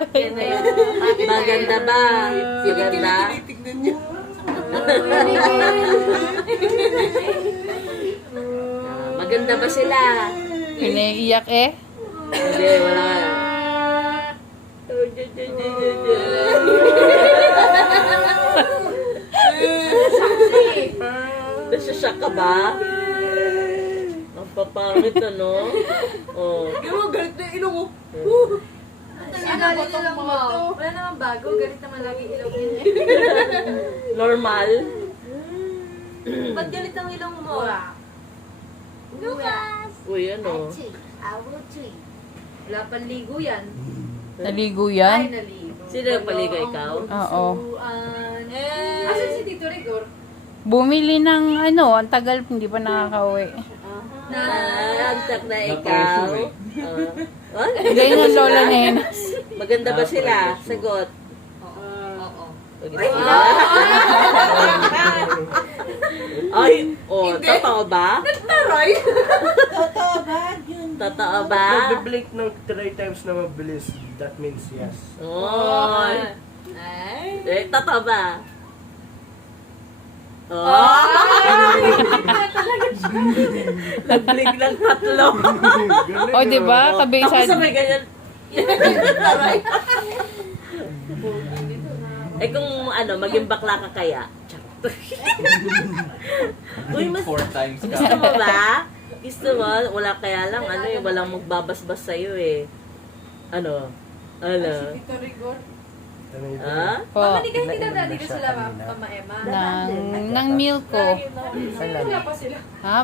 Maganda ba? Maganda? Tinitignan niyo. Maganda ba sila? Pinaiiyak eh. Hindi, wala ka. Nasasyak ka ba? Ang papangit ano? Oh. Gano'n, galit na yung ilong mo. Sinali na lang mo. Wala naman bago. Galit naman lagi ilong niya. Normal? Ba't galit ang ilong mo? Lucas! Uy, ano? Wala pang ligo yan. Naligo Ay, yan. naligo. Sino yung paligo, ikaw? Oo. Asan si Tito Rigor? Bumili ng ano, ang tagal hindi pa nakakauwi. Antak na ikaw. What? Ganyan ang lola na yun. Maganda ba sila? Sagot. Oo. Ay, totoo ba? Taray! Totoo ba? Nagbe-blink ng 3 times na mabilis. That means yes. Oy. Ay. Totoo ba? Oh. Nag-blink ng 3. O, di ba? Tabi Tapos isa. may ganyan. Kung ano, maging bakla ka kaya? Uy, mas 4 times ka. gusto mo ba? Gusto mo? Wala kaya lang, ano eh, walang magbabasbas sa'yo eh. Ano? Ano? Tito Rigor? Ha? Po, Hindi ka hindi na dito sila Mama Emma. ng milk ko. Wala pa sila. Ha?